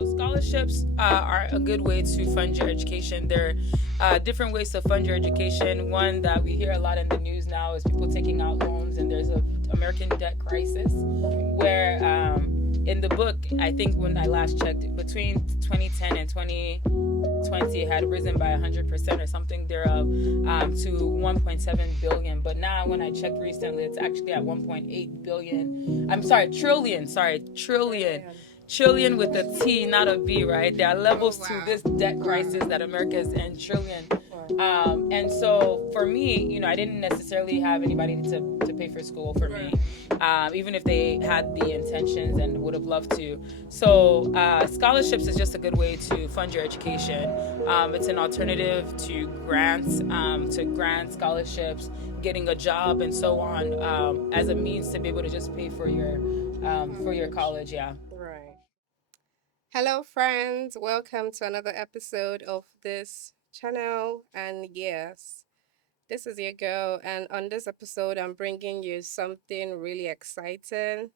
So scholarships are a good way to fund your education. There are different ways to fund your education. One that we hear a lot in the news now is people taking out loans, and there's a American debt crisis, where in the book, I think when I last checked, between 2010 and 2020, it had risen by 100% or something thereof, to 1.7 billion. But now, when I checked recently, it's actually at 1.8 billion. I'm sorry, trillion. Sorry, trillion. Trillion with a T, not a B, right? There are levels to this debt crisis that America is in. Trillion. And so for me, I didn't necessarily have anybody to pay for school for me, even if they had the intentions and would have loved to. So scholarships is just a good way to fund your education. It's an alternative to grants, scholarships, getting a job, and so on, as a means to be able to just pay for your college. Yeah. Right. Hello, friends. Welcome to another episode of this channel. And yes, this is your girl. And on this episode, I'm bringing you something really exciting.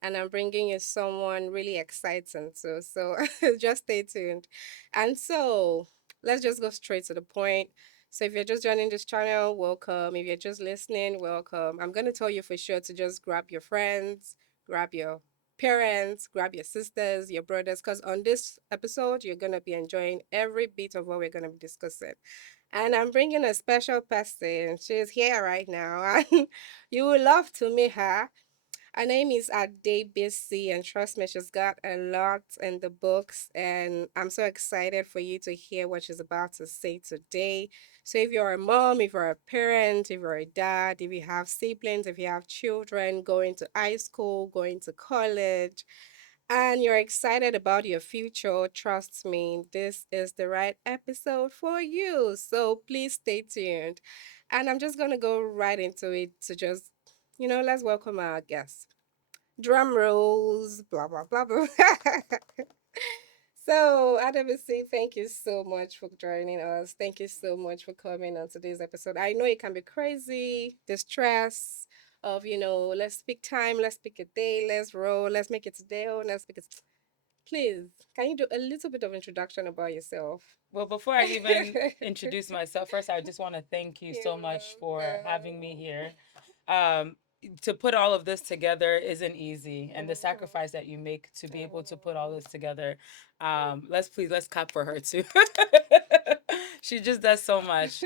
And I'm bringing you someone really exciting too. So just stay tuned. And so let's just go straight to the point. So if you're just joining this channel, welcome. If you're just listening, welcome. I'm going to tell you for sure to just grab your friends, grab your parents, grab your sisters, your brothers, because on this episode, you're going to be enjoying every bit of what we're going to be discussing. And I'm bringing a special person. She's here right now, and you will love to meet her. Her name is Adebisi, and trust me, she's got a lot in the books, and I'm so excited for you to hear what she's about to say today. So, if you're a mom, if you're a parent, if you're a dad, if you have siblings, if you have children going to high school, going to college, and you're excited about your future, trust me, this is the right episode for you. So, please stay tuned. And I'm just going to go right into it to just, let's welcome our guest. Drum rolls, blah, blah, blah, blah. So, Adebisi, thank you so much for joining us. Thank you so much for coming on today's episode. I know it can be crazy, the stress of, let's pick time, let's pick a day, let's roll, let's make it today, oh, let's pick it. Please, can you do a little bit of introduction about yourself? Well, before I even introduce myself, first, I just want to thank you so You're much for having me welcome. here. Um, to put all of this together isn't easy, and the Mhm. sacrifice that you make to be able to put all Oh, this together. Let's clap for her too. She just does so much.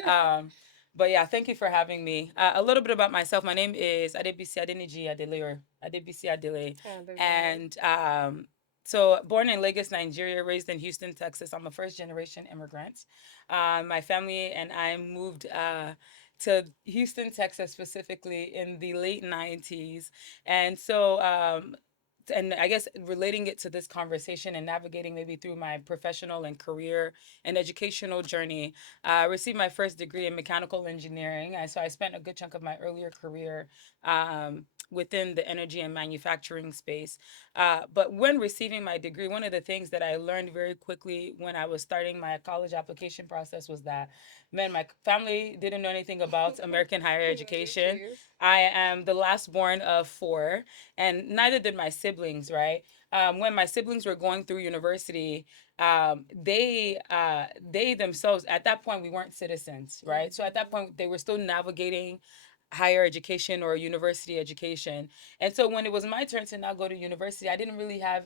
But yeah, thank you for having me. A little bit about myself. My name is Adebisi Adeniji Adele, or Adebisi Adele, Adele. and so born in Lagos, Nigeria, raised in Houston, Texas. I'm a first generation immigrant. My family and I moved to Houston, Texas, specifically in the late 90s. And so, and I guess relating it to this conversation and navigating maybe through my professional and career and educational journey, I received my first degree in mechanical engineering. So I spent a good chunk of my earlier career within the energy and manufacturing space. But when receiving my degree, one of the things that I learned very quickly when I was starting my college application process was that, man, my family didn't know anything about American higher Yeah, which education. is. I am the last born of four, and neither did my siblings, right? When my siblings were going through university, they themselves, at that point, we weren't citizens, right? So at that point, they were still navigating higher education or university education. And so when it was my turn to now go to university, I didn't really have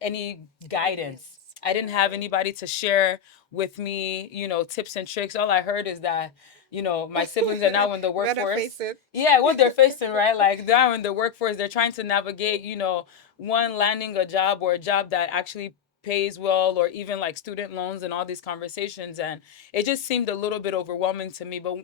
any guidance. Guidance. I didn't have Right. anybody to share with me, tips and tricks. All I heard is that, my siblings are now in the Better workforce. face it. Yeah, what they're facing, right? Like they're in the workforce, they're trying to navigate, one, landing a job or a job that actually pays well, or even like student loans and all these conversations. And it just seemed a little bit overwhelming to me. But,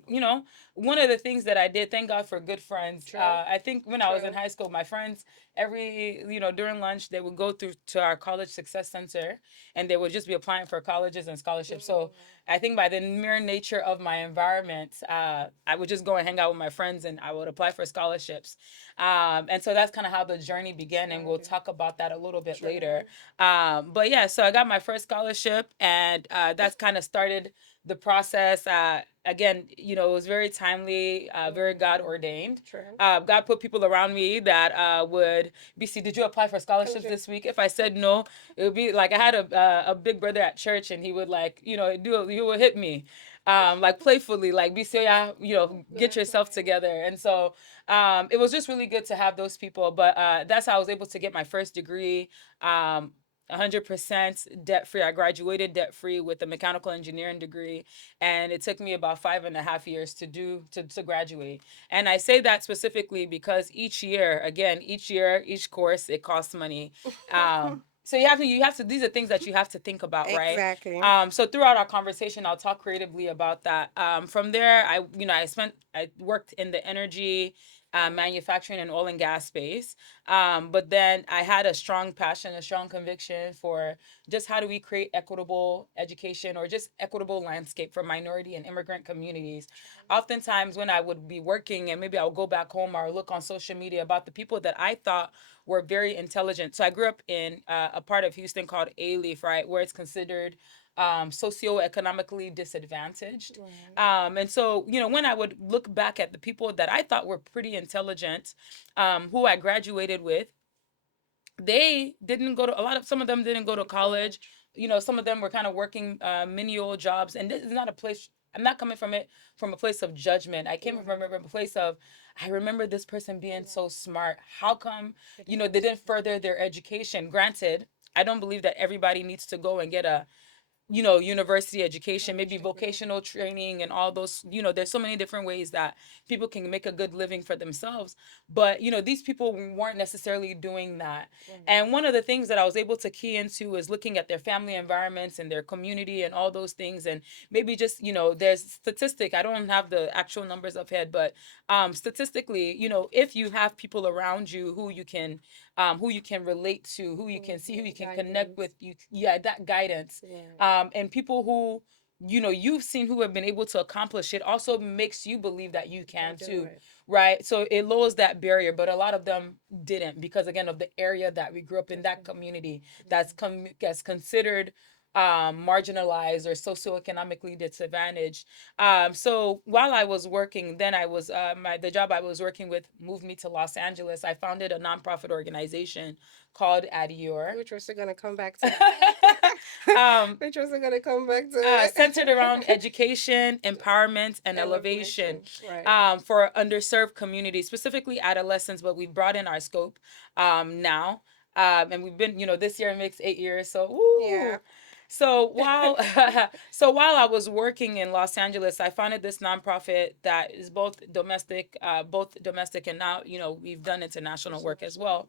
one of the things that I did, thank God for good friends. True. I think when I was in True. high school, my friends, during lunch, they would go through to our college success center, and they would just be applying for colleges and scholarships. So I think by the mere nature of my environment, I would just go and hang out with my friends, and I would apply for scholarships. And so that's kind of how the journey began, and we'll Started. talk about that a little bit later. True. But yeah, so I got my first scholarship, and that's kind of started the process. Again, it was very timely, very God ordained. True. God put people around me that would. BC, did you apply for scholarships this week? If I said no, it would be like I had a big brother at church, and he would like he would hit me, like playfully, like BC, yeah, get yourself together. And so it was just really good to have those people. But that's how I was able to get my first degree. 100% debt free. I graduated debt free with a mechanical engineering degree, and it took me about 5.5 years to graduate. And I say that specifically because each course, it costs money. So you have to. These are things that you have to think about, right? Exactly. So throughout our conversation, I'll talk creatively about that. From there, I worked in the energy, manufacturing and oil and gas space. But then I had a strong passion, a strong conviction for just how do we create equitable education or just equitable landscape for minority and immigrant communities. Oftentimes, when I would be working and maybe I would go back home or look on social media about the people that I thought were very intelligent. So I grew up in a part of Houston called A-Leaf, right, where it's considered socioeconomically disadvantaged. And so, when I would look back at the people that I thought were pretty intelligent, who I graduated with, they didn't go to some of them didn't go to college. Some of them were kind of working menial jobs. And this is not a place, I'm not coming from it from a place of judgment. I came from a place of, I remember this person being so smart. How come, they didn't further their education? Granted, I don't believe that everybody needs to go and get a university education, maybe vocational training and all those, there's so many different ways that people can make a good living for themselves. But, these people weren't necessarily doing that. And one of the things that I was able to key into is looking at their family environments and their community and all those things. And maybe just, there's statistic, I don't have the actual numbers up head, but statistically, if you have people around you who you can relate to, who you can see, who you can connect with, that guidance. And people who you've seen who have been able to accomplish it also makes you believe that you can too, right? So it lowers that barrier, but a lot of them didn't, because again of the area that we grew up in, that community that's considered marginalized or socioeconomically disadvantaged. So while I was working, then I was the job I was working with moved me to Los Angeles. I founded a nonprofit organization called Adior, Which we're still gonna come back to. Which we're still gonna come back to it. centered around education, empowerment, and elevation, Right. for underserved communities, specifically adolescents. But we've broadened our scope now, and we've been, this year makes 8 years. So, woo. Yeah. So while I was working in Los Angeles, I founded this nonprofit that is both domestic, and now we've done international work as well.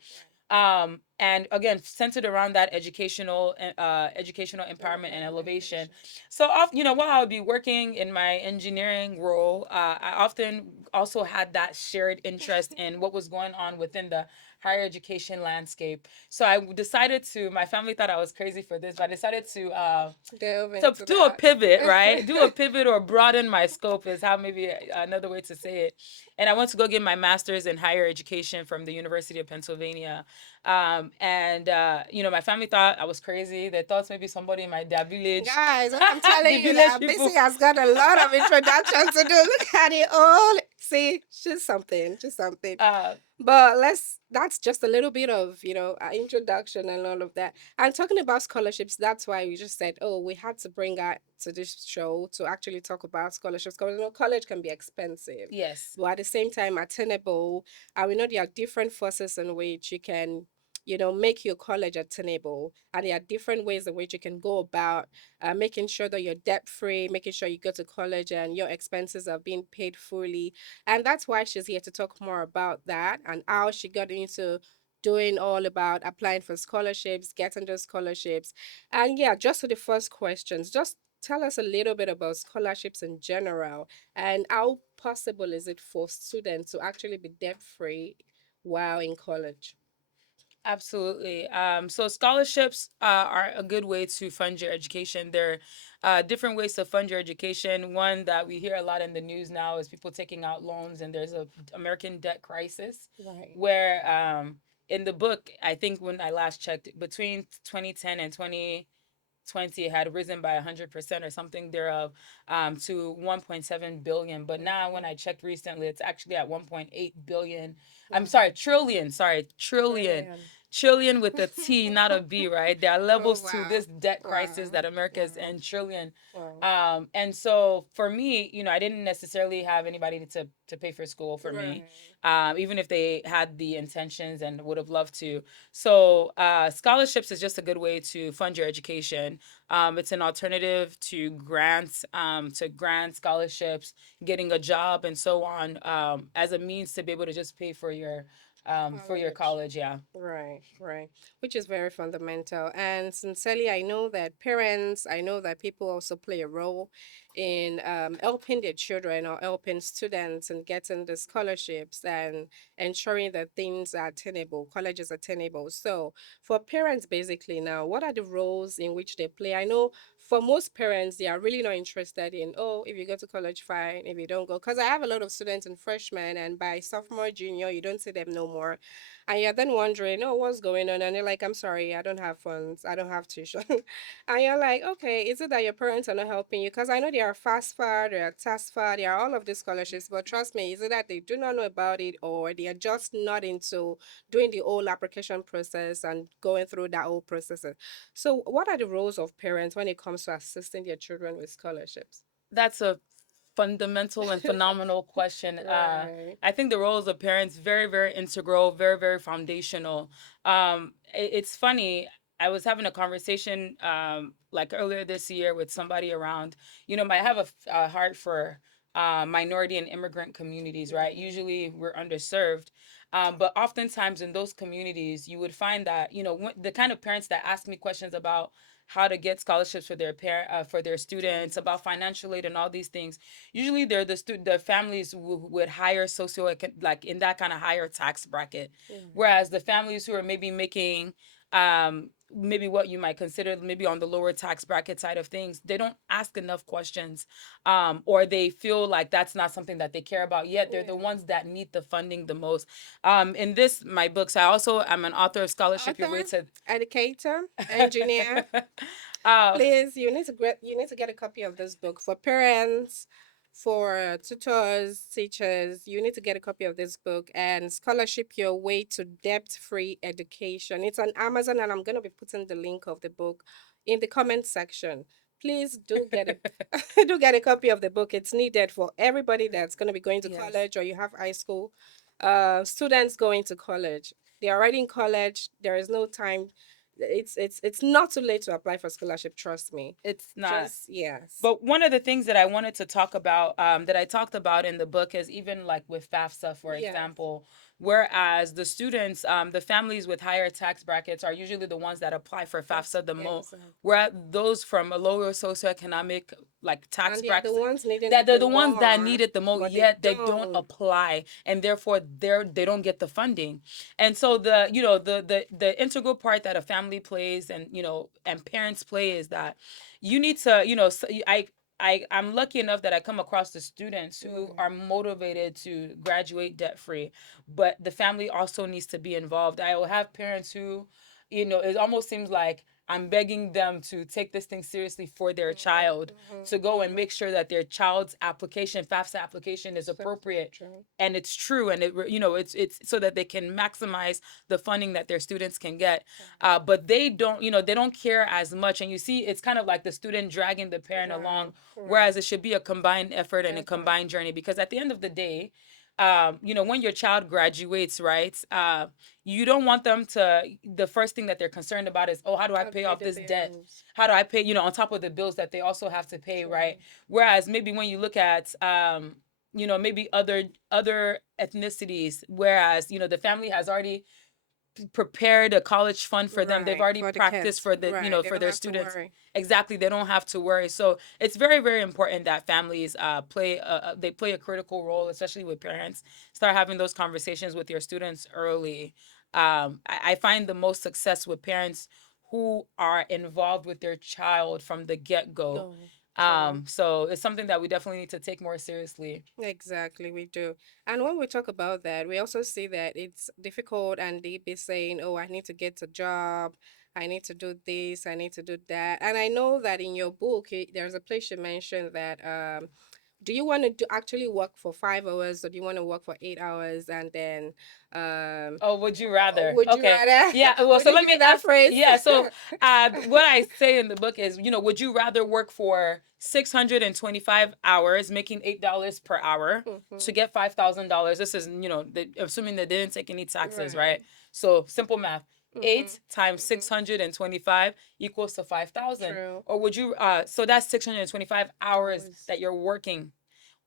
And again, centered around that educational empowerment and elevation. So while I would be working in my engineering role, I often also had that shared interest in what was going on within the higher education landscape. So I decided to. My family thought I was crazy for this, but I decided to Delve to into do a that. pivot, right? Do a pivot or broaden my scope is how maybe another way to say it. And I went to go get my master's in higher education from the University of Pennsylvania. And my family thought I was crazy. They thought maybe somebody in my dad village. Guys, what I'm The telling you, village that people. Missy has got a lot of introduction to do. Look at it all. See, she's something. She's something. But that's just a little bit of, introduction and all of that. And talking about scholarships, that's why we just said, oh, we had to bring her to this show to actually talk about scholarships, because college can be expensive. Yes. But at the same time, attainable. And we know there are different forces in which you can, make your college attainable. And there are different ways in which you can go about making sure that you're debt free, making sure you go to college and your expenses are being paid fully. And that's why she's here to talk more about that and how she got into doing all about applying for scholarships, getting those scholarships. And yeah, just to the first questions, just tell us a little bit about scholarships in general and how possible is it for students to actually be debt free while in college? Absolutely. So scholarships are a good way to fund your education. There are different ways to fund your education. One that we hear a lot in the news now is people taking out loans, and there's a American debt crisis. Right. Where in the book, I think when I last checked, between 2010 and 20 2020 it had risen by 100% or something thereof, to 1.7 billion. But now, when Mm-hmm. I checked recently, it's actually at 1.8 billion. I'm Wow. sorry, trillion. Sorry, trillion. Trillion. Trillion with a T, not a B, right? There are Oh, levels to wow. this debt crisis Wow. that America is Wow. in. Trillion. Wow. And so for me, I didn't necessarily have anybody to pay for school for me, Right. even if they had the intentions and would have loved to. So scholarships is just a good way to fund your education. It's an alternative to grants, scholarships, getting a job, and so on, as a means to be able to just pay for your College. college. Yeah. Right, right. Which is very fundamental. And sincerely, I know that parents, I know that people also play a role in helping their children or helping students and getting the scholarships and ensuring that things are attainable, college is attainable. So, for parents, basically, now, what are the roles in which they play? I know for most parents, they are really not interested in, oh, if you go to college, fine. If you don't go, because I have a lot of students in freshmen, and by sophomore, junior, you don't see them no more, and you're then wondering, oh, what's going on? And they're like, I'm sorry, I don't have funds. I don't have tuition. And you're like, okay, is it that your parents are not helping you? Because I know they are FAFSA, they are TASFA, they are all of these scholarships. But trust me, is it that they do not know about it, or they are just not into doing the whole application process and going through that whole process? So, what are the roles of parents when it comes to assisting their children with scholarships? That's a fundamental and phenomenal question. Right. I think the roles of parents very, very integral, very, very foundational. It's funny. I was having a conversation like earlier this year with somebody around. I have a heart for minority and immigrant communities, right? Mm-hmm. Usually we're underserved. But oftentimes in those communities, you would find that, the kind of parents that ask me questions about how to get scholarships for for their students, Students. about financial aid and all these things. Usually, they're the families with higher like in that kind of higher tax bracket, Mm-hmm. whereas the families who are maybe making maybe what you might consider maybe on the lower tax bracket side of things, they don't ask enough questions, or they feel like that's not something that they care about, yet they're the Yeah. ones that need the funding the most. In this my books, I also am an author of Scholarship Your Way Author, to educator, engineer. uh, Please, you need to get a copy of this book for parents, for tutors, teachers. You need to get a copy of this book and Scholarship Your Way to Debt-Free Education. It's on Amazon, and I'm gonna be putting the link of the book in the comment section. Please do get a do get a copy of the book. It's needed for everybody that's gonna be going to yes. college, or you have high school students going to college. They're already in college. There is no time. It's not too late to apply for scholarship, trust me. It's not. Just yes. But one of the things that I wanted to talk about, that I talked about in the book, is even like with FAFSA, for Yes. example, whereas the students, the families with higher tax brackets are usually the ones that apply for That's FAFSA the most, exactly. where those from a lower socioeconomic like tax And they are the brackets, ones needing that it they're the the ones that need more, it the most, but they yet they don't don't. apply, and therefore they don't get the funding. And so the integral part that a family plays, and and parents play, is that you need to, I'm lucky enough that I come across the students who Right. are motivated to graduate debt free, but the family also needs to be involved. I will have parents who, it almost seems like I'm begging them to take this thing seriously for their child, to go and Mm-hmm. make sure that their child's application, FAFSA application, is So appropriate true. and it's true, and it's so that they can maximize the funding that their students can get. But they don't care as much, and you see it's kind of like the student dragging the parent along, Right. Right. whereas it should be a combined effort and a Effort. combined journey, because at the end of the day, when your child graduates, right, you don't want them to, the first thing that they're concerned about is, oh, how do I How to pay pay off the this debt? bills. How do I pay, on top of the bills that they also have to pay, right? True. Whereas maybe when you look at maybe other ethnicities, whereas the family has already prepared a college fund for them. They've Right. already For the practiced kids. for the Right. They for don't their have to students. worry. Exactly, they don't have to worry. So it's very, very important that families they play a critical role, especially with parents. Start having those conversations with your students early. I find the most success with parents who are involved with their child from the get go. Go. True. So it's something that we definitely need to take more seriously. Exactly, we do. And when we talk about that, we also see that it's difficult, and they be saying, "Oh, I need to get a job. I need to do this, I need to do that. And I know that in your book, there's a place you mentioned that do you want to actually work for 5 hours, or do you want to work for 8 hours, and then um Oh, would you rather? would you Okay. rather Yeah. Well, would so you let give me me that ask. phrase? Yeah. So, what I say in the book is, would you rather work for 625 hours, making $8 per hour, to Mhm. get $5,000? This is, assuming they didn't take any taxes, Right. right? So simple math. Mhm. 8 times Mhm. 625 equals to 5,000. True. Or would you? So that's 625 hours Hours. that you're working.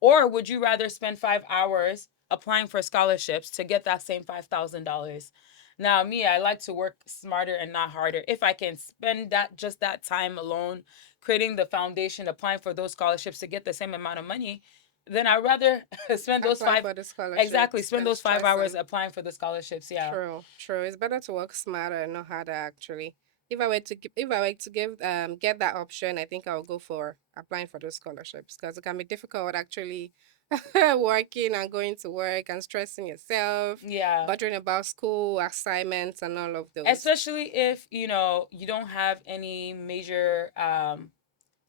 Or would you rather spend 5 hours applying for scholarships to get that same $5,000? Now, me, I like to work smarter and not harder. If I can spend that time alone, creating the foundation, applying for those scholarships to get the same amount of money, then I'd rather spend those Apply five, for the exactly, scholarships spend than those 5 hours stressing. applying for the scholarships. Yeah. True, true. It's better to work smarter and not harder, actually. If I were to give get that option, I think I would go for applying for those scholarships, because it can be difficult actually working and going to work and stressing yourself, Yeah. bothering about school assignments and all of those. Especially if, you don't have any major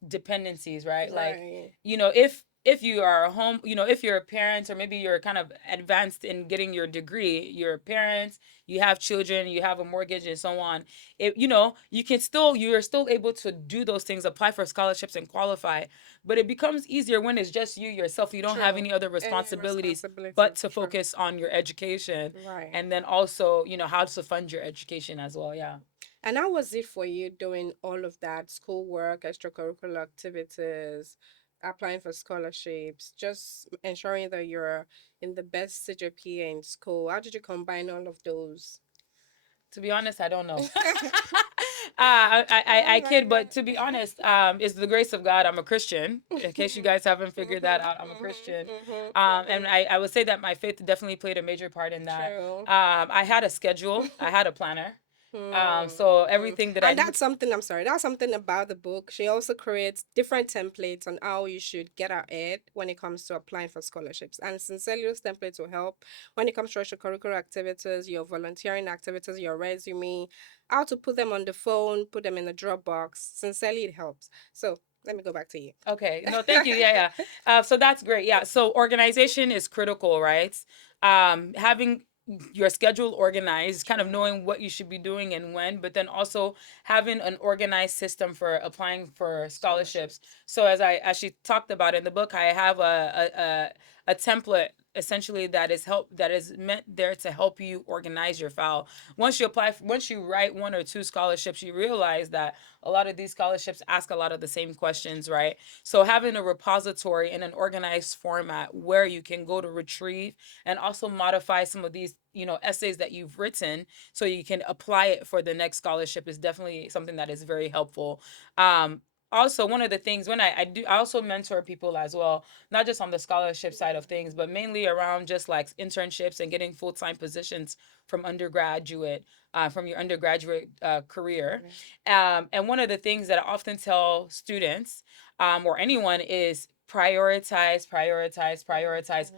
dependencies, right? Like, Right. if you are a home, if you're a parent, or maybe you're kind of advanced in getting your degree, you're a parent, you have children, you have a mortgage and so on. You're still able to do those things, apply for scholarships and qualify. But it becomes easier when it's just you yourself. You don't have True. any other Any responsibilities but responsibilities? to True. focus on your education, Right. and then also, how to fund your education as well. Yeah. And how was it for you doing all of that schoolwork, extracurricular activities, applying for scholarships, just ensuring that you're in the best CGPA in school? How did you combine all of those? To be honest, I don't know. Oh I my kid, God. but to be honest, it's the grace of God. I'm a Christian. In case you Mhm, guys haven't figured that mhm, out, I'm a mhm, Christian. mhm, And mhm. I would say that my faith definitely played a major part in that. True. I had a schedule, I had a planner. Mm, So mm. everything that And that's something, I'm sorry, that's something about the book. She also creates different templates on how you should get ahead when it comes to applying for scholarships. And sincerely, those templates will help when it comes to extracurricular activities, your volunteering activities, your resume, how to put them on the phone, put them in the Dropbox. Sincerely, it helps. So let me go back to you. Okay. No, thank you. Yeah, yeah. So that's great. Yeah. So organization is critical, right? Having your schedule organized, kind of True. knowing what you should be doing and when, but then also having an organized system for applying for scholarships. Scholarships. So as she talked about in the book, I have a template essentially that is meant there to help you organize your file. Once you write one or two scholarships, you realize that a lot of these scholarships ask a lot of the same questions, Questions. right? So having a repository in an organized format where you can go to retrieve and also modify some of these, essays that you've written, so you can apply it for the next scholarship, is definitely something that is very helpful. Also, one of the things, when I also mentor people as well, not just on the scholarship side of things, but mainly around just like internships and getting full-time positions from your undergraduate career. Career. And one of the things that I often tell students, or anyone, is prioritize, prioritize, prioritize. Prioritize.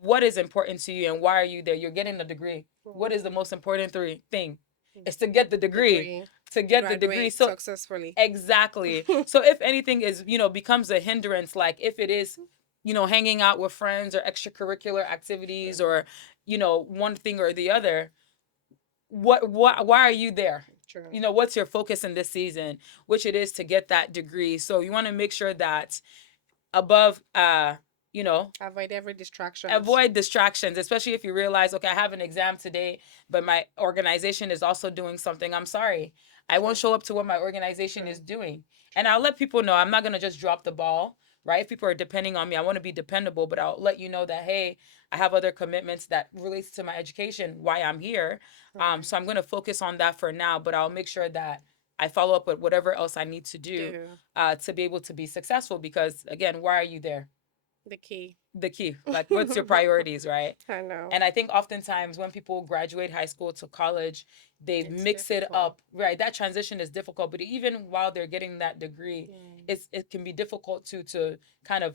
What is important to you and why are you there? You're getting a degree. What is the Mm. most important thing? It's to get the degree. Degree. To get the degree. Graduate So successfully. exactly. So if anything is, becomes a hindrance, like if it is, hanging out with friends or extracurricular activities, True. or, one thing or the other, why are you there? True. What's your focus in this season, which it is to get that degree. So you want to make sure that above you know Avoid every distractions. avoid distractions, especially if you realize, okay, I have an exam today, but my organization is also doing something. I'm sorry, I won't True. show up to what my organization is True. doing. And True. I'll let people know I'm not going to just drop the ball, right? If people are depending on me, I want to be dependable, but I'll let you know that, hey, I have other commitments that relates to my education, why I'm here. Right. So I'm going to focus on that for now, but I'll make sure that I follow up with whatever else I need to do Do to be able to be successful. Because again, why are you there? the key. The key, like, what's your priorities, right? I know. And I think oftentimes when people graduate high school to college, they It's mix it difficult. up, right? That transition is difficult, but even while they're getting that degree, Mm. it can be difficult to kind of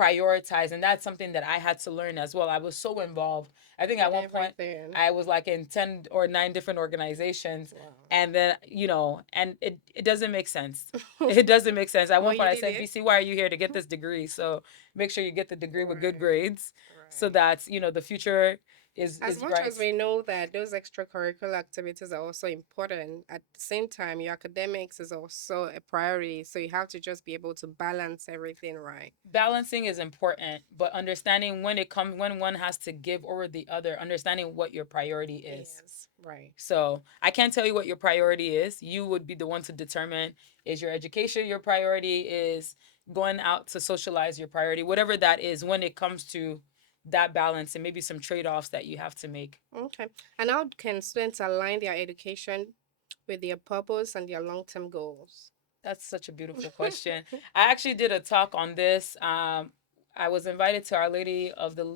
prioritize, and that's something that I had to learn as well. I was so involved. I think at With one point everything. I was like in 10 or 9 different organizations, Wow. and then and it doesn't make sense. It doesn't make sense. At one But point you I did said, it. BC, why are you here? To get this degree. So make sure you get the degree with good Right. grades, so Right. that the future As is much bright. as we know that those extracurricular activities are also important, at the same time, your academics is also a priority. So you have to just be able to balance everything right. Balancing is important, but understanding when one has to give over the other, understanding what your priority is. Yes, right. So I can't tell you what your priority is. You would be the one to determine, is your education your priority, is going out to socialize your priority, whatever that is, when it comes to that balance and maybe some trade-offs that you have to make. Okay. And how can students align their education with their purpose and their long-term goals? That's such a beautiful question. I actually did a talk on this. I was invited to Our Lady of the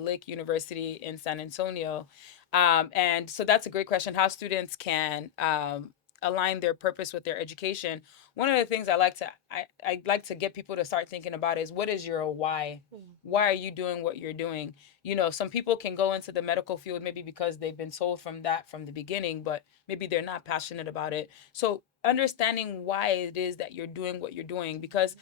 Lake University in San Antonio. And so that's a great question, how students can align their purpose with their education. One of the things I like to get people to start thinking about is, what is your why? Why are you doing what you're doing? Some people can go into the medical field maybe because they've been told from that from the beginning, but maybe they're not passionate about it. So understanding why it is that you're doing what you're doing, because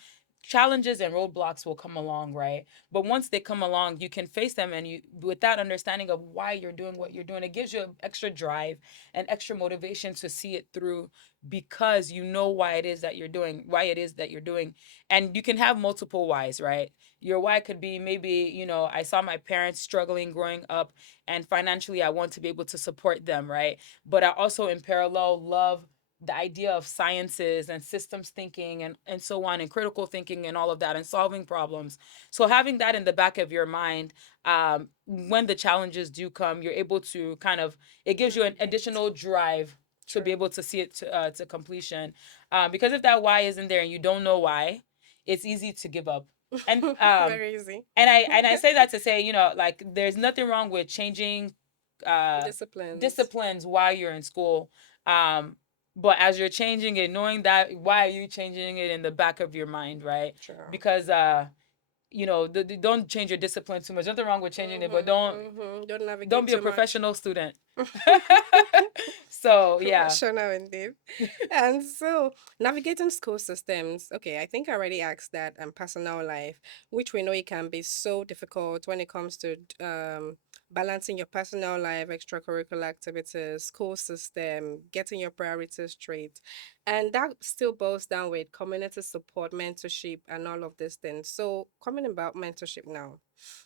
challenges and roadblocks will come along, right? But once they come along, you can face them, and you, with that understanding of why you're doing what you're doing, it gives you extra drive and extra motivation to see it through, because you know why it is that you're doing. And you can have multiple whys, right? Your why could be, maybe, I saw my parents struggling growing up, and financially I want to be able to support them, right? But I also, in parallel, love the idea of sciences and systems thinking, and so on, and critical thinking and all of that, and solving problems. So having that in the back of your mind, when the challenges do come, you're able to kind of, it gives you an additional drive to be able to see it to completion. Because if that why isn't there and you don't know why, it's easy to give up. And Very easy. and I say that to say, like, there's nothing wrong with changing Disciplines. disciplines while you're in school. Um, but as you're changing it, knowing that, why are you changing it in the back of your mind, right? Sure. Because don't change your discipline too much. Nothing wrong with changing it, but Don't don't navigate be a too much. professional student. So yeah. Professional indeed. And so, navigating school systems. Okay, I think I already asked that. And personal life, which we know it can be so difficult when it comes to balancing your personal life, extracurricular activities, school system, getting your priorities straight, and that still boils down with community support, mentorship, and all of these things. So, coming about mentorship now,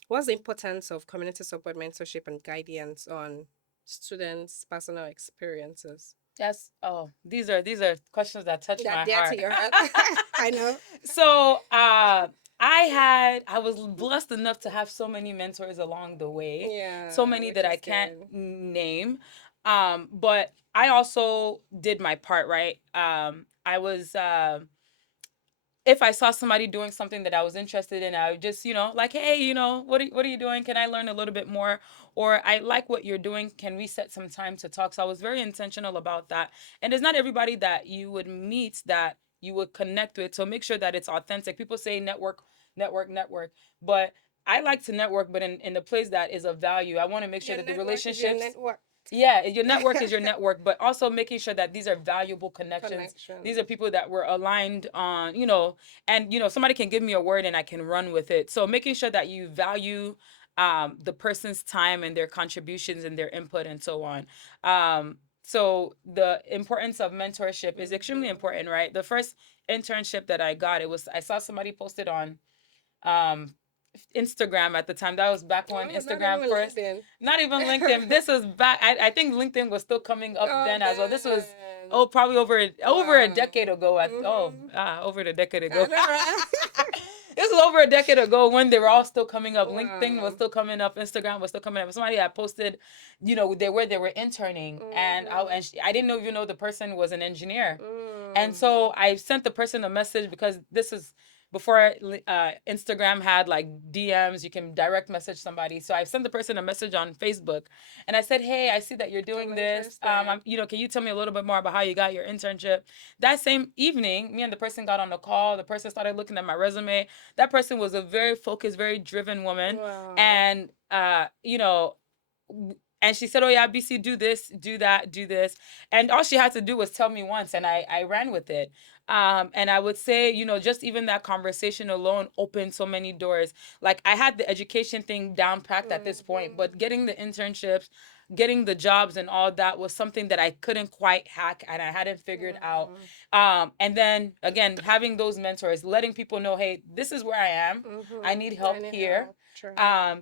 what's the importance of community support, mentorship, and guidance on students' personal experiences? Yes. Oh, these are questions that touch That my dear to heart. your heart. I know. So, I was blessed enough to have so many mentors along the way, so Yeah, many which that I is can't good. name. But I also did my part, right? I was if I saw somebody doing something that I was interested in, I would just, like, hey, what are you doing? Can I learn a little bit more? Or, I like what you're doing. Can we set some time to talk? So I was very intentional about that. And there's not everybody that you would meet that you would connect with. So make sure that it's authentic. People say network, network, network. But I like to network, but in the place that is of value. I want to make sure Your that the network is your relationships, network. yeah, your network is your network, but also making sure that these are valuable connections. These are Connections. people that were aligned on, and somebody can give me a word and I can run with it. So making sure that you value the person's time and their contributions and their input and so on. So the importance of mentorship is extremely important, right? The first internship that I got, I saw somebody posted on um Instagram at the time. That was back when Oh, not Instagram even first. LinkedIn. Not even LinkedIn. This was back. I think LinkedIn was still coming up Oh, then as well. This was, then. oh, probably over a Wow. decade ago. Mm-hmm. Over a decade I ago. know, right? This was over a decade ago when they were all still coming up. LinkedIn was Wow. still coming up. Instagram was still coming up. Somebody had posted, they were interning, and Mm-hmm. I didn't even know the person was an engineer. And Mm. so I sent the person a message, because this is before Instagram had like DMs, you can direct message somebody. So I sent the person a message on Facebook, and I said, "Hey, I see that you're doing this. Can you tell me a little bit more about how you got your internship?" That same evening, me and the person got on the call. The person started looking at my resume. That person was a very focused, very driven woman, Wow. and and she said, "Oh yeah, BC, do this, do that, do this," and all she had to do was tell me once, and I ran with it. And I would say, just even that conversation alone opened so many doors. Like I had the education thing down packed at this point, but getting the internships, getting the jobs and all that was something that I couldn't quite hack and I hadn't figured out. And then again, having those mentors, letting people know, hey, this is where I am. I need help here. True.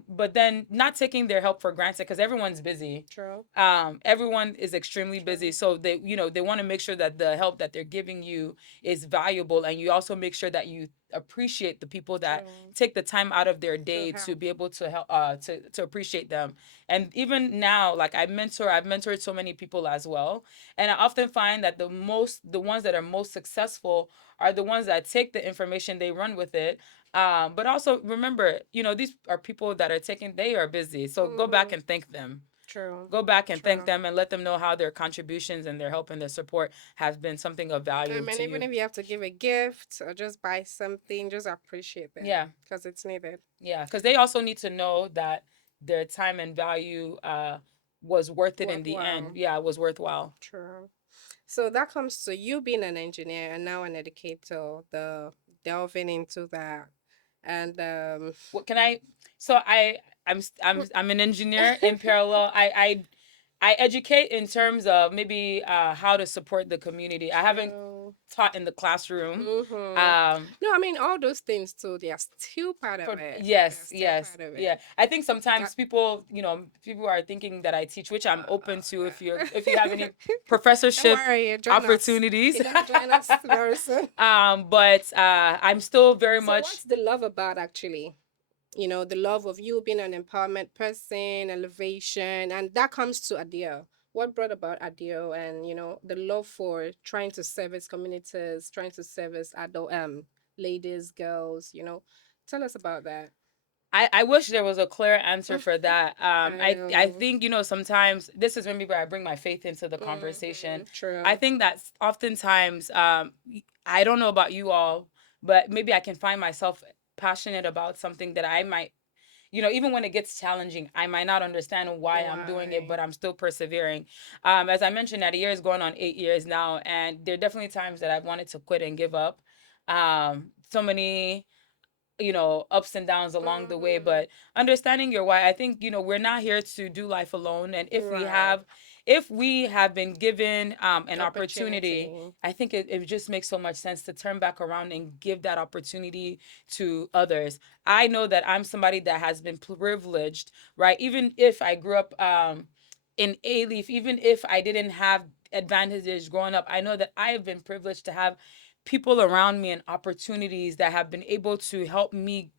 But then not taking their help for granted because everyone's busy. True. Everyone is extremely busy, so they want to make sure that the help that they're giving you is valuable, and you also make sure that you appreciate the people that take the time out of their day to be able to help to appreciate them. And even now, like I've mentored so many people as well, and I often find that the ones that are most successful are the ones that take the information, they run with it. But also remember, these are people that are they are busy, so go back and thank them. True. Go back and thank them and let them know how their contributions and their help and their support has been something of value to even you. if you have to give a gift or just buy something, just appreciate them. Yeah. Because it's needed. Yeah, because they also need to know that their time and value was worth it in the end. Yeah, it was worthwhile. True. So that comes to you being an engineer and now an educator, the delving into that. And What can I? So I'm an engineer in parallel. I educate in terms of maybe how to support the community. I haven't taught in the classroom. No, I mean all those things too. They are still part of it. Yes, They're still yes, part of it. yeah. I think sometimes people are thinking that I teach, which I'm open to if you have any professorship Don't worry, opportunities. Join us very soon. But I'm still very So much. what's the love about actually? The love of you being an empowerment person, elevation, and that comes to Adele. What brought about Adele and, the love for trying to service communities, trying to service adult ladies, girls, Tell us about that. I wish there was a clear answer for that. I know. think sometimes this is maybe where I bring my faith into the conversation. True. I think that oftentimes I don't know about you all, but maybe I can find myself passionate about something that I might, even when it gets challenging, I might not understand why I'm doing it, but I'm still persevering. As I mentioned, that year is going on 8 years now, and there are definitely times that I've wanted to quit and give up. So many ups and downs along the way, but understanding your why. I think we're not here to do life alone, and if we have been given an opportunity, I think it just makes so much sense to turn back around and give that opportunity to others. I know that I'm somebody that has been privileged, right? Even if I grew up in A Leaf, even if I didn't have advantages growing up, I know that I have been privileged to have people around me and opportunities that have been able to help me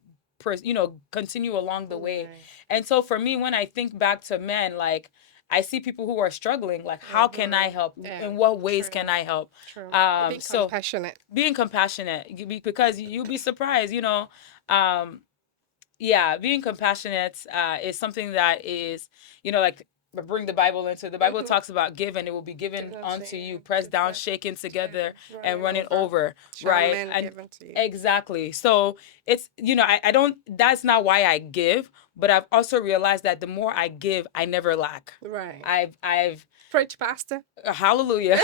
continue along the way. And so for me, when I think back to men, like I see people who are struggling, like how can I help? In what ways can I help? Being compassionate. Being compassionate, because you'll be surprised, um yeah, being compassionate is something that is, like bring the Bible into the Bible talks about give and it will be given unto you, pressed down, shaken together, and running over, right? And exactly. So it's I don't. That's not why I give, but I've also realized that the more I give, I never lack. Right. I've Preach, pastor. Hallelujah.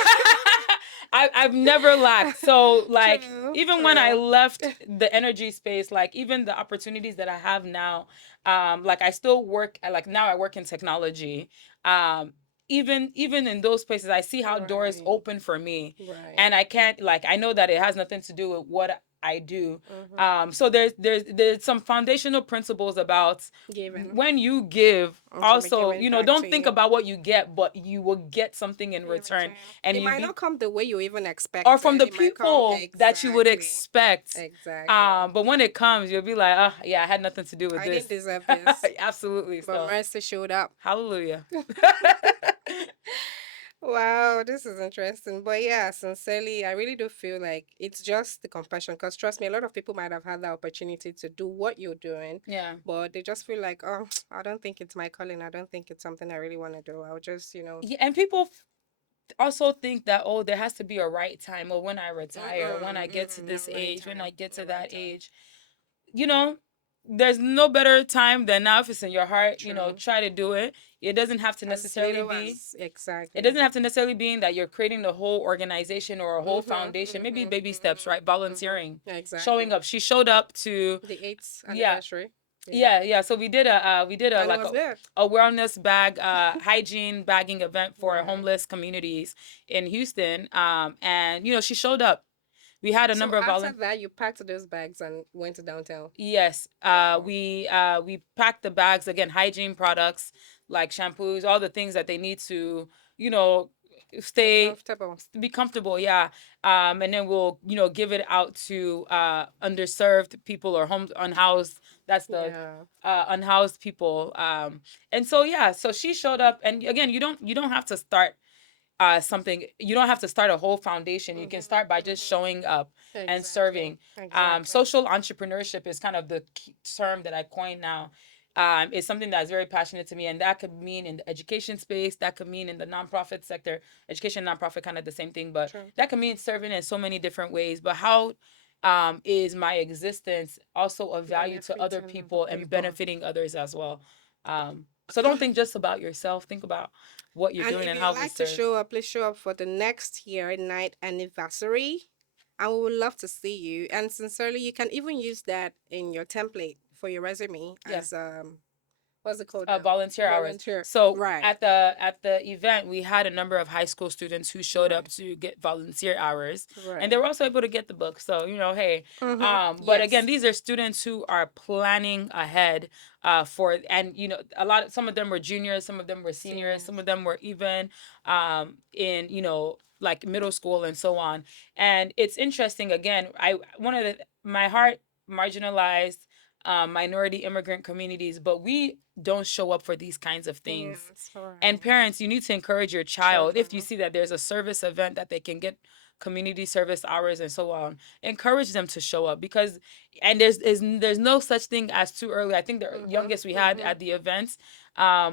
I've never lacked. So like even when I left the energy space, like even the opportunities that I have now, like I still work like now I work in technology. Even in those places I see how doors open for me. And I can't like I know that it has nothing to do with what I do. So there's some foundational principles about Giving. when you give. Also, don't think you. about what you get, but you will get something in return, and it you might not come the way you even expect, or from the people that you would expect. Exactly. But when it comes, you'll be like, oh yeah, I had nothing to do with I this. didn't deserve this. Absolutely. But So mercy showed up. hallelujah. Wow, this is interesting. But yeah, sincerely, I really do feel like it's just the compassion. Because trust me, a lot of people might have had the opportunity to do what you're doing, Yeah. but they just feel like, oh, I don't think it's my calling. I don't think it's something I really want to do. I'll just, Yeah, and people also think that, oh, there has to be a right time, or when I retire, when I mm-mm, get to mm-mm, no this right age, when I time, get no to right that time. age. You know, there's no better time than now if it's in your heart. True. Try to do it. It doesn't have to As necessarily little be. as It exactly. doesn't have to necessarily be that you're creating the whole organization or a whole Mm-hmm, foundation. Maybe mm-hmm, baby steps, right? mm-hmm, Volunteering, mm-hmm. showing Exactly. up. She showed up to, The eighth yeah, anniversary. Yeah. yeah. So we did a And it like was good. a wellness bag, hygiene bagging event for Right. homeless communities in Houston. And she showed up. We had a So number of after volunteers. that, you packed those bags and went to downtown. Yes, Wow. we pack the bags, again, hygiene products like shampoos, all the things that they need to, you know, Be stay comfortable. be comfortable. Yeah, and then we'll give it out to underserved people or homes unhoused. That's the Yeah. unhoused people. And so yeah, so she showed up, and again, you don't have to start something. You don't have to start a whole foundation. You can Mm-hmm, start by just mm-hmm. showing up and Exactly. serving. Exactly. Social entrepreneurship is kind of the key term that I coined now. It's something that's very passionate to me, and that could mean in the education space, that could mean in the nonprofit sector. Education, nonprofit, kind of the same thing, but True. that could mean serving in so many different ways. But how is my existence also of value to other Benefiting other people and people. benefiting others as well? So don't think just about yourself. Think about what you're And doing if and you'd how it like to serves. show up, please show up for the next year night anniversary. And we would love to see you. And sincerely, you can even use that in your template for your resume Yeah. as what's it called now? Volunteer hours. Volunteer. So Right. at the event, we had a number of high school students who showed up Right. to get volunteer hours, and they Right. were also able to get the book. So hey, Mm-hmm. but again, Yes. these are students who are planning ahead for, and some of them were juniors, some of them were seniors, some Seniors. of them were even in like middle school and so on. And it's interesting. Again, I one of the my heart marginalized minority immigrant communities, but we don't show up for these kinds of things. Yes. Right. And parents, you need to encourage your child, if you Children. see that there's a service event that they can get community service hours and so on, encourage them to show up, because and there's no such thing as too early. I think the Mm-hmm. youngest we had Mm-hmm. at the event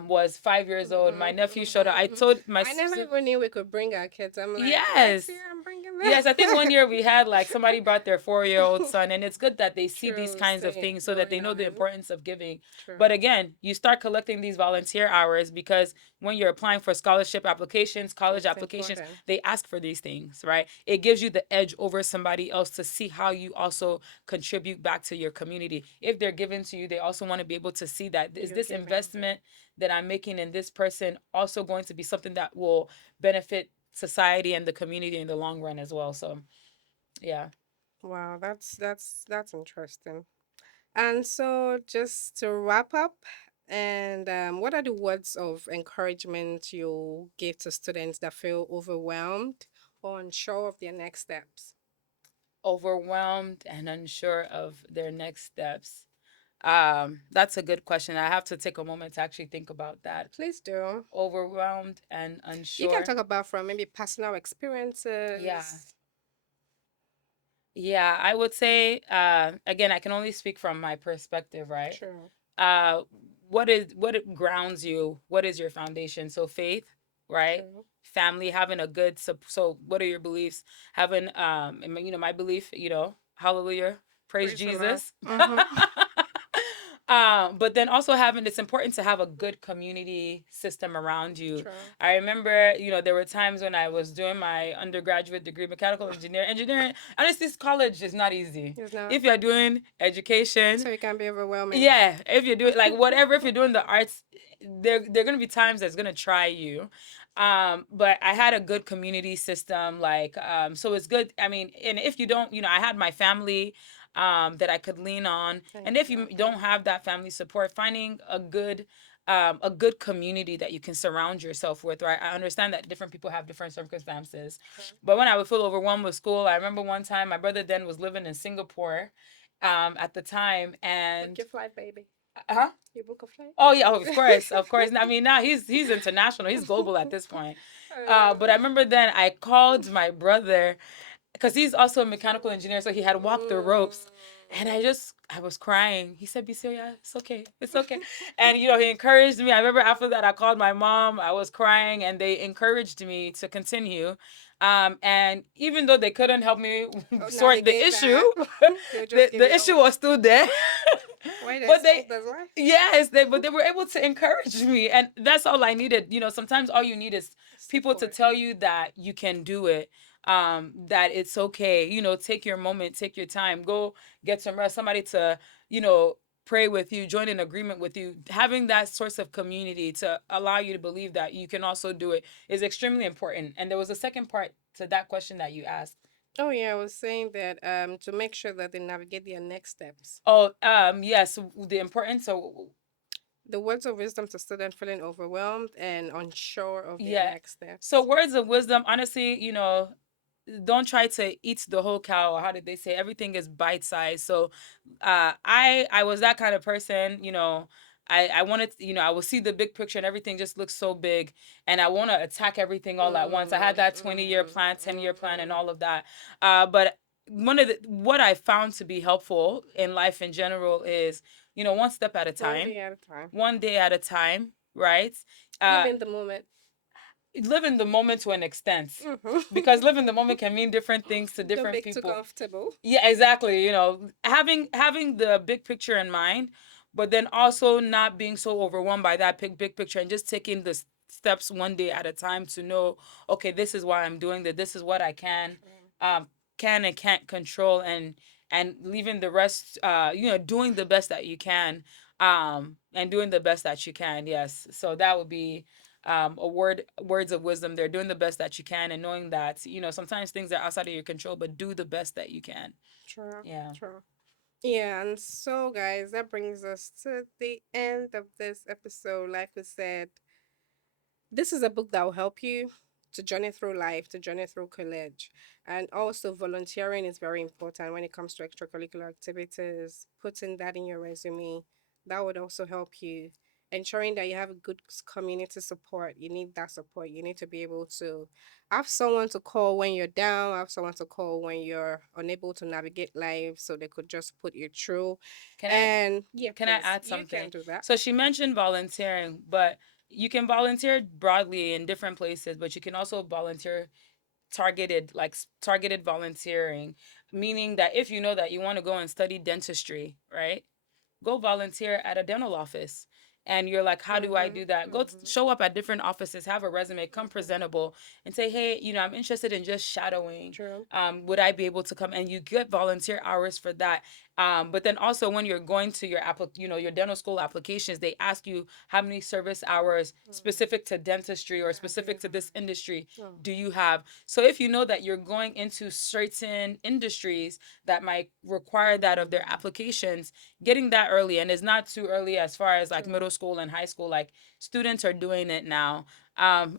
was 5 years old. My Mm-hmm. nephew showed up. I Mm-hmm. told my I never even knew we could bring our kids. I'm like, next yes. year I'm bringing them. Yes, I think one year we had like somebody brought their 4-year-old son, and it's good that they see these True. kinds of Stay things so that they going know the on. importance of giving. But True. again, you start collecting these volunteer hours, because when you're applying for scholarship applications, college It's applications, important. they ask for these things, right? It gives you the edge over somebody else to see how you also contribute back to your community. If they're given to you, they also want to be able to see that, is You're this giving investment back. that I'm making in this person also going to be something that will benefit society and the community in the long run as well. So yeah. Wow, that's interesting. And so, just to wrap up, and what are the words of encouragement you give to students that feel overwhelmed or unsure of their next steps? Overwhelmed and unsure of their next steps. That's a good question. I have to take a moment to actually think about that. Please do. Overwhelmed and You can unsure. talk about from maybe personal Yeah. experiences. Yeah, I would say again, I can only speak from my perspective, right? True. uh what grounds you, what is your foundation? So faith, right? True. Family, having a good so what are your beliefs? Having my belief, hallelujah, praise Praise the Lord. Jesus. Mm-hmm. But then also having, it's important to have a good community system around you. True. I remember, there were times when I was doing my undergraduate degree, mechanical engineering. Honestly, college is not easy. It's not. If you're doing education, So it can be overwhelming. yeah, if you're doing like whatever, if you're doing the arts, there are gonna be times that's gonna try you. But I had a good community system, like so it's good. I mean, and if you don't, I had my family that I could lean on. And if you Exactly. don't have that family support, finding a good community that you can surround yourself with, right? I understand that different people have different circumstances. True. But when I would feel overwhelmed with school, I remember one time my brother then was living in Singapore at the time, Book and your flight, baby. Huh? Your book of flight? Oh yeah, of course, of course. I mean, now he's international. He's global at this point. But I remember then I called my brother because he's also a mechanical engineer, so he had walked the ropes. And I was crying. He said, "Be serious. It's okay. It's okay." And he encouraged me. I remember after that, I called my mom. I was crying, and they encouraged me to continue. And even though they couldn't help me Oh, sort the navigate issue, that. They'll just give the you issue was still there. why But there's they, hope, there's life. yes, but they were able to encourage me, and that's all I needed. Sometimes all you need is people to Support. tell you that you can do it, that it's okay. Take your moment, take your time, go get some rest. Somebody to you know pray with you, join in agreement with you. Having that source of community to allow you to believe that you can also do it is extremely important. And there was a second part to that question that you asked. Oh yeah, I was saying that to make sure that they navigate their next steps. Oh, yes, the importance of. The words of wisdom to students feeling overwhelmed and unsure of their Yeah. next So steps. words of wisdom, honestly, don't try to eat the whole cow, or how did they say everything is bite sized. So I was that kind of person. I wanted, I will see the big picture and everything just looks so big, and I want to attack everything all at once. I had that 20-year plan, 10-year plan, and all of that. But what I found to be helpful in life in general is, one step at a One time, day at a time. one day at a time, right? Live uh in the moment. Live in the moment to an extent, because Mm-hmm. live in the moment can mean different things to Don't different make too people. comfortable. Yeah, exactly. Having the big picture in mind, but then also not being so overwhelmed by that big picture, and just taking the steps one day at a time to know, okay, this is why I'm doing that. This is what I um, can and can't control, and leaving the rest. Doing the best that you can, and doing the best that you can. Yes. So that would be words of wisdom. They're doing the best that you can, and knowing that sometimes things are outside of your control, but do the best that you can. True. Yeah. True. Yeah, and so guys, that brings us to the end of this episode. Like we said, this is a book that will help you to journey through life, to journey through college. And also, volunteering is very important when it comes to extracurricular activities. Putting that in your resume, that would also help you. Ensuring that you have a good community support. You need that support. You need to be able to have someone to call when you're down, have someone to call when you're unable to navigate life so they could just put you through. Can I And yeah, can I please, add you can something? do that. So she mentioned volunteering, but you can volunteer broadly in different places, but you can also volunteer targeted, like targeted volunteering, meaning that if you know that you want to go and study dentistry, right? Go volunteer at a dental office. And you're like, how do I Mm-hmm. do that? Mm-hmm. Show up at different offices, have a resume, come Mm-hmm. presentable, and say, hey, I'm interested in just shadowing. True. Would I be able to come? And you get volunteer hours for that. But then also when you're going to your dental school applications, they ask you how many service hours Mm. specific to dentistry or Have you specific to this industry oh, do you have. So if you know that you're going into certain industries that might require that of their mm, applications, getting that early, and it's not too early as far as like true. middle school and high school. Like students are doing it now.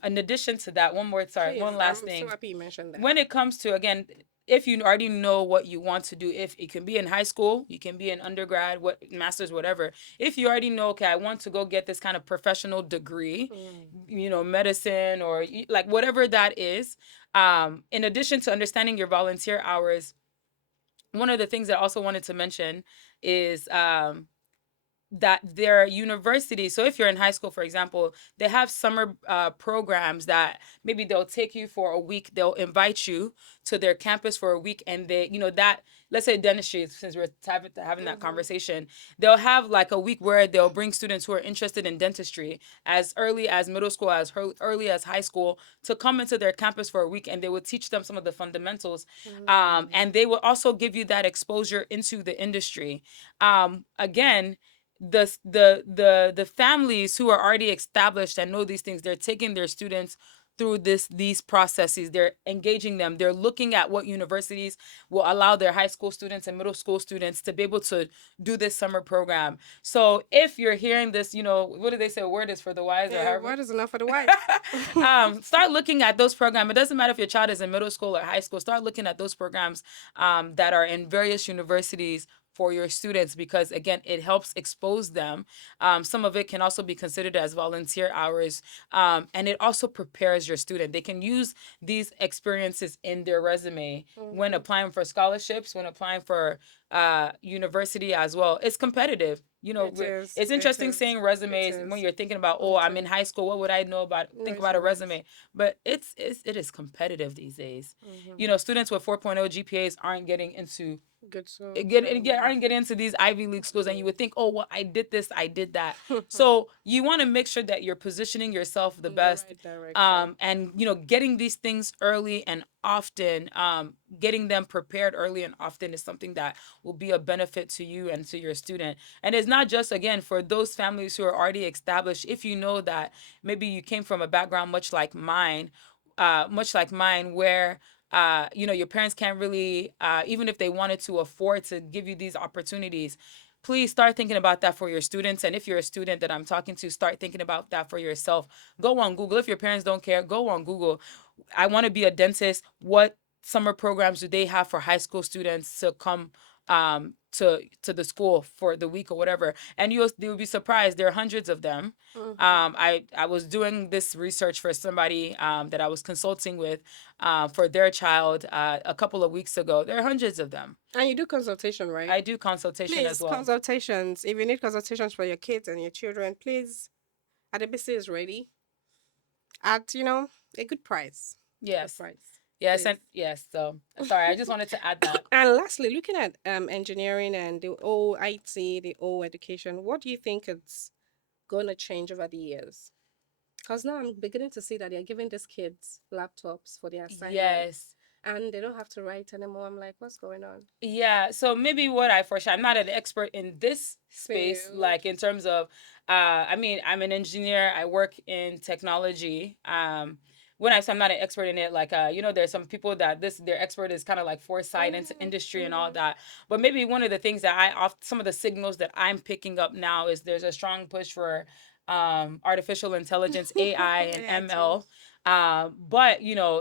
In addition to that, one Please, last I'm so thing. happy you mentioned that. When it comes to, again, if you already know what you want to do, if it can be in high school, you can be in undergrad, what masters, whatever. If you already know, okay, I want to go get this kind of professional degree, Mm, medicine, or like whatever that is. In addition to understanding your volunteer hours, one of the things that I also wanted to mention is that their universities, so if you're in high school, for example, they have summer programs that maybe they'll take you for a week. They'll invite you to their campus for a week, and that, let's say dentistry, since we're having that mm-hmm. conversation, they'll have like a week where they'll bring students who are interested in dentistry as early as middle school, as early as high school, to come into their campus for a week, and they will teach them some of the fundamentals. Mm, And they will also give you that exposure into the industry. Again, the families who are already established and know these things, they're taking their students through these processes. They're engaging them. They're looking at what universities will allow their high school students and middle school students to be able to do this summer program. So if you're hearing this, what do they say, a word is for the wise, or yeah, however. what is enough for the wise? Start looking at those programs. It doesn't matter if your child is in middle school or high school. Start looking at those programs that are in various universities for your students, because again, it helps expose them. Some of it can also be considered as volunteer hours, and it also prepares your student. They can use these experiences in their resume when Mm-hmm. applying for scholarships, when applying for university as well. It's competitive. It is. It's It interesting is. saying It resumes when is. you're thinking about, oh, I'm It in is. high school. What would I know about? Think about a Resumes. resume. But it is competitive these days. Mm-hmm. Students with 4.0 GPAs aren't getting into Good schools get anymore. aren't getting into these Ivy League schools, and you True. would think, oh, well, I did this, I did that. So you want to make sure that you're positioning yourself the In the best, right direction. and getting these things early and often, getting them prepared early and often is something that will be a benefit to you and to your student. And it's not just, again, for those families who are already established. If you know that maybe you came from a background much like mine, where your parents can't really, even if they wanted to afford to give you these opportunities, please start thinking about that for your students. And if you're a student that I'm talking to, start thinking about that for yourself. Go on Google. If your parents don't care, go on Google. I want to be a dentist. What summer programs do they have for high school students to come to the school for the week or whatever? And you'll be surprised. There are hundreds of them. Mm-hmm. I was doing this research for somebody that I was consulting with, for their child, a couple of weeks ago. There are hundreds of them. And you do consultation, right? I do consultation as Please, well. consultations. If you need consultations for your kids and your children, please, Adebisi is ready at, a good price. Good Yes. price. Yes, Please. and yes. So sorry, I just wanted to add that. And lastly, looking at engineering and the old IT, the old education, what do you think it's going to change over the years? Because now I'm beginning to see that they're giving these kids laptops for their assignments Yes. and they don't have to write anymore. I'm like, what's going on? Yeah, so maybe what I foreshadow, I'm not an expert in this space, Field. like in terms of, I mean, I'm an engineer, I work in technology. When I say I'm not an expert in it, like, there's some people that their expert is kind of like foresight into industry and all Mm-hmm. that. But maybe one of the things that some of the signals that I'm picking up now is there's a strong push for artificial intelligence, AI, and AI ML. tools. But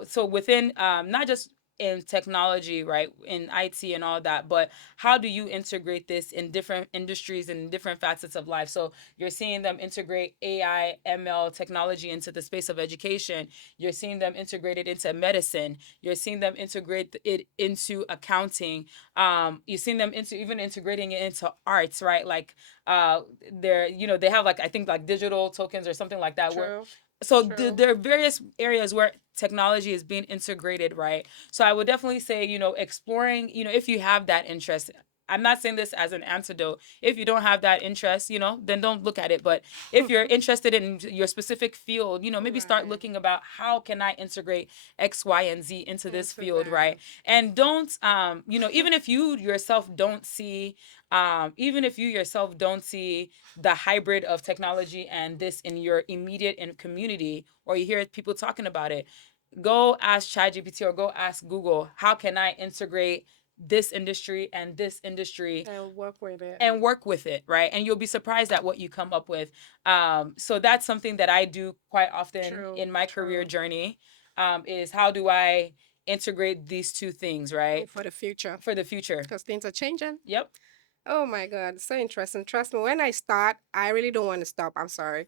so within, not just in technology, right, in IT and all that, but how do you integrate this in different industries and different facets of life? So you're seeing them integrate AI, ML technology into the space of education. You're seeing them integrate it into medicine. You're seeing them integrate it into accounting. You're seeing them into even integrating it into arts, right? Like, they have, like, I think, like digital tokens or something like that, where True. so True. there are various areas where technology is being integrated, right? So I would definitely say, exploring, if you have that interest. I'm not saying this as an antidote. If you don't have that interest, then don't look at it. But if you're interested in your specific field, maybe start Right. looking about how can I integrate X, Y, and Z into this Into field, right? that. And don't, even if you yourself don't see, the hybrid of technology and this in your immediate and community, or you hear people talking about it, go ask ChatGPT or go ask Google, how can I integrate this industry and this industry And work with it. and work with it, right? And you'll be surprised at what you come up with. So that's something that I do quite often True. in my career True. journey, is how do I integrate these two things, right? For the future. For the future. Because things are changing. Yep. Oh my God. So interesting. Trust me, when I start, I really don't want to stop. I'm sorry.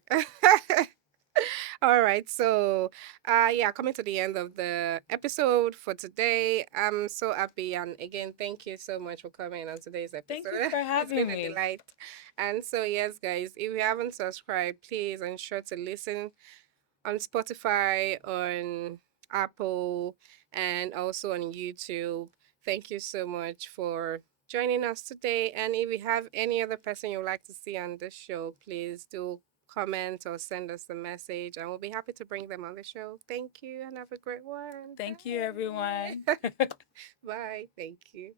All right. So, yeah, coming to the end of the episode for today. I'm so happy. And again, thank you so much for coming on today's Thank you episode. for It's having been a me. delight. And so, yes, guys, if you haven't subscribed, please ensure to listen on Spotify, on Apple, and also on YouTube. Thank you so much for joining us today. And if you have any other person you'd like to see on this show, please do comment or send us a message, and we'll be happy to bring them on the show. Thank you, and have a great one. Thank you, everyone. Bye. Bye. Thank you.